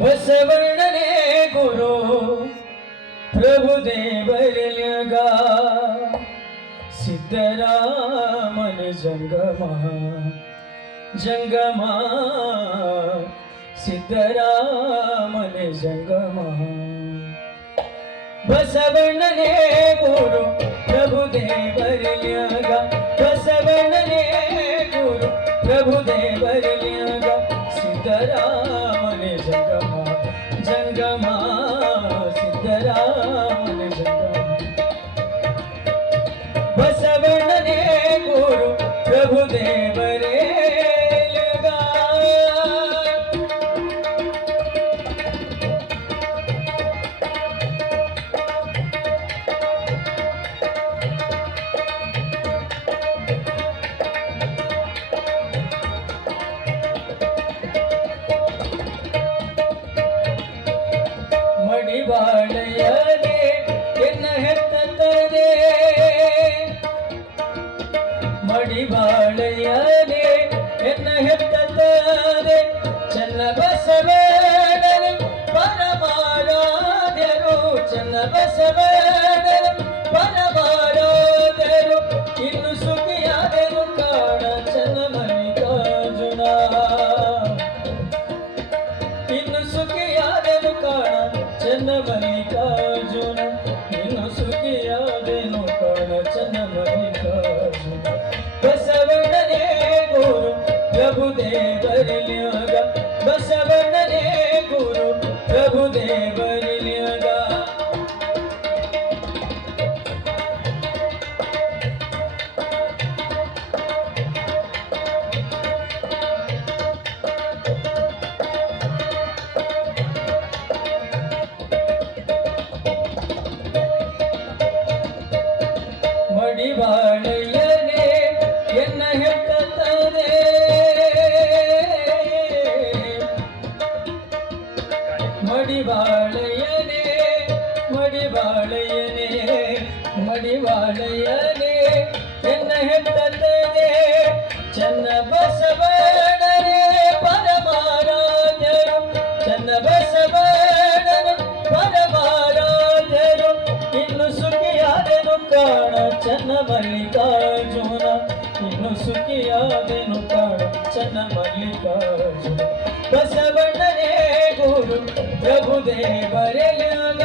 ಬಸವಣ್ಣನೇ ಗುರು ಪ್ರಭುದೇವರಲ್ಯಗ ಸಿದ್ದರಾಮನ ಜಂಗಮ ಸಿದ್ದರಾಮನ ಜಂಗಮ ಬಸವಣ್ಣನೇ ಗುರು ಪ್ರಭುದೇವರಲ್ಯಗ ಬಸವಣ್ಣನೇ ಗುರು ಪ್ರಭುದೇವರಲ್ಯಗ ಸಿದ್ದರಾಮನ ಜಂಗಮ ಸಿದ್ದರಾಮನ ಜಂಗಮ ಬಸವಣ್ಣನೇ ಗುರು ಪ್ರಭುದೇವರಲ್ಯಗ ಮಡಿವಾಳೆಯನೇ ಎನ್ನ ಹೆತ್ತತದೆ ಮಡಿವಾಳೆಯನೇ ಎನ್ನ ಹೆತ್ತತದೆ ಚನ್ನ ಬಸವಣ್ಣನ ಪರಮಾರಾಧ್ಯರು ಚನ್ನ ಬಸವಣ್ಣನ ಪರಮಾರಾಧ್ಯರು ಇನ್ನು ಸುಖಿಯಾದೆನು ಕಾಣ ಚನ್ನ ಮಲ್ಲಿಕಾರ್ಜುನ ಇನ್ನು ಸುಖಿಯಾದೆನು ಕಾಣ ಚನ್ನ ಮಲ್ಲಿಕಾರ್ಜುನ ಇನ್ನು ಸುಖಿಯಾದೆನು ಕಾಣ ಚನ್ನ ಮಲ್ಲಿಕಾರ್ಜುನ ಬಸವಣ್ಣನೇ ಗುರು ಪ್ರಭುದೇವರಲ್ಯಗ ಬಸವಣ್ಣನೇ ಗುರು ಪ್ರಭುದೇವರಲ್ಯಗ ಮಡಿವಾಳೆಯನೇ ಎನ್ನ ಹೆತ್ತತದೆ ಮಡಿವಾಳೆಯನೇ ಮಡಿವಾಳೆಯನೇ ಮಡಿವಾಳೆಯನೇ ಎನ್ನ ಹೆತ್ತತದೆ ಚನ್ನ ಬಸವಣ್ಣನೇ ಪರಮಾರಾಧ್ಯರು ಚನ್ನ ಬಸವಣ್ಣನ ಪರಮಾರಾಧ್ಯರು ಇನ್ನು ಸುಖಿಯಾದೆನು ಕಾಣ ಚನ್ನ ಮಲ್ಲಿಕಾರ್ಜುನ ಇನ್ನು ಸುಖಿಯಾದೆನು ಕಾಣ ಚನ್ನ ಮಲ್ಲಿಕಾರ್ಜುನ ಬಸವಣ್ಣನೇ ಗುರು ಪ್ರಭುದೇವರಲ್ಯಗ